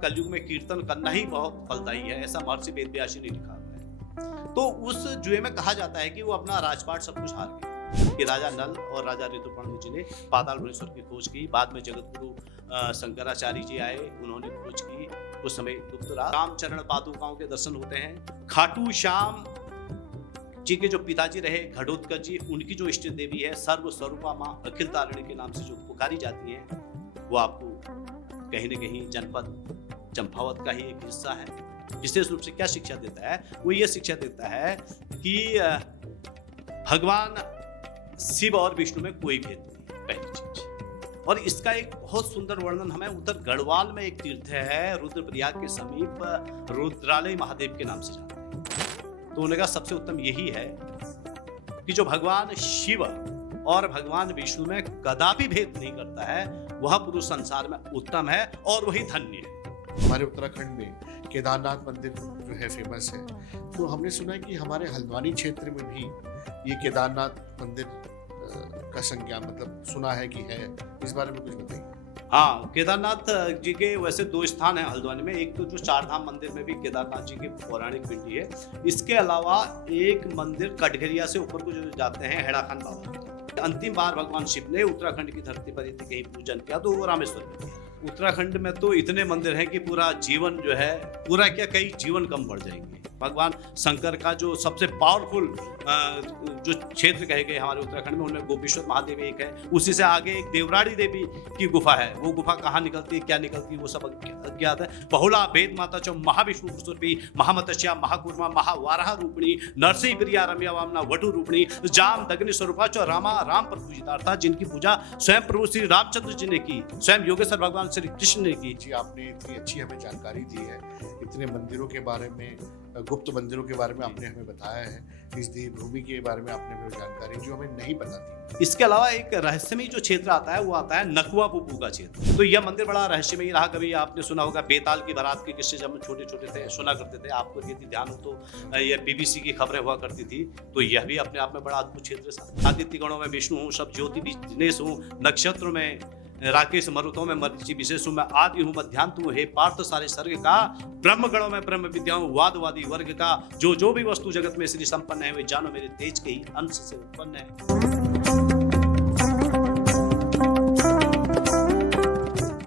कलयुग में कीर्तन करना ही बहुत फलदायी है, ऐसा महर्षि वेदव्यास ने लिखा है। तो उस जुए में कहा जाता है कि वो अपना राजपाट सब कुछ हार गए, कि राजा नल और राजा ऋतुपर्ण जी ने पाताल भुवनेश्वर की खोज की। बाद में जगतगुरु शंकराचार्य जी आए, उन्होंने खोज की। उस समय गुप्त रामचरण पादुकाओं के दर्शन होते हैं। खाटू श्याम जी के जो पिताजी रहे घटोत्कच जी, उनकी जो इष्ट देवी है सर्व स्वरूपा माँ अखिल तारिणी के नाम से जो पुकारी जाती है, वो आपको कहीं न कहीं जनपद चंपावत का ही एक हिस्सा है। विशेष रूप से क्या शिक्षा देता है? वो ये शिक्षा देता है कि भगवान शिव और विष्णु में कोई भेद नहीं, पहली चीज। और इसका एक बहुत सुंदर वर्णन हमें उत्तर गढ़वाल में एक तीर्थ है रुद्रप्रयाग के समीप, रुद्रालय महादेव के नाम से जाता है। तो उन्होंने कहा सबसे उत्तम यही है कि जो भगवान शिव और भगवान विष्णु में कदापि भेद नहीं करता है, वह पुरुष संसार में उत्तम है और वही धन्य है। हमारे उत्तराखंड में केदारनाथ मंदिर जो है फेमस है, तो हमने सुना है कि हमारे हल्द्वानी क्षेत्र में भी ये केदारनाथ मंदिर का संज्ञा मतलब सुना है कि है, इस बारे में कुछ बताइए। हाँ, केदारनाथ जी के वैसे दो स्थान हैं हल्द्वानी में। एक तो जो चारधाम मंदिर में भी केदारनाथ जी की पौराणिक पिंडी है। इसके अलावा एक मंदिर कटघरिया से ऊपर को जो जाते हैं हेड़ाखान बाबा। अंतिम बार भगवान शिव ने उत्तराखंड की धरती पर यदि कहीं पूजन किया तो वो रामेश्वर में। उत्तराखंड में तो इतने मंदिर हैं कि पूरा जीवन जो है, पूरा क्या कई जीवन कम बढ़ जाएंगे। भगवान शंकर का जो सबसे पावरफुल जो क्षेत्र कहे गए हमारे उत्तराखंड में, उनमें गोपेश्वर महादेव एक है। उसी से आगे एक देवराड़ी देवी की गुफा है। वो गुफा कहाँ निकलती है, क्या निकलती है, वो सब अज्ञात है। बहुला वेद माता चौ महाविष्णु स्वरूपी महामत्स्या महाकूर्मा महावाराह रूपिणी नरसिंह प्रिया रम्या वामना वटु रूपिणी जाम दग्नि स्वरूपा चौ रामा राम पर पूजितार्था, जिनकी पूजा स्वयं प्रभु श्री रामचंद्र जी ने की, स्वयं योगेश्वर भगवान श्री कृष्ण ने की। जी, आपने इतनी अच्छी हमें जानकारी दी है, इतने मंदिरों के बारे में, गुप्त मंदिरों के बारे में आपने हमें बताया है, इस देवभूमि के बारे में आपने हमें जानकारी जो हमें नहीं पता थी। इसके अलावा एक रहस्यमय जो क्षेत्र आता है वो आता है नकुआ पुपू का क्षेत्र। तो यह मंदिर बड़ा रहस्यमय रहा। कभी आपने सुना होगा बेताल की बारात के किस्से, जब हम छोटे छोटे थे सुना करते थे। आपको यदि ध्यान हो तो ये BBC की खबरें हुआ करती थी। तो यह भी अपने आप में बड़ा अद्भुत क्षेत्र है। आदित्य गणों में विष्णु हूँ, सब ज्योति दिनेश हूँ, नक्षत्रों में राकेश, मरुतों में मरीचि विशेष हूँ, मैं आदि हूँ मध्यांत हूँ, हे पार्थ सारे सर्ग का, ब्रह्म गणों में ब्रह्म विद्या हूँ, वादवादी वर्ग का, जो भी वस्तु जगत में श्री संपन्न है वे जानो मेरे तेज के ही अंश से उत्पन्न है।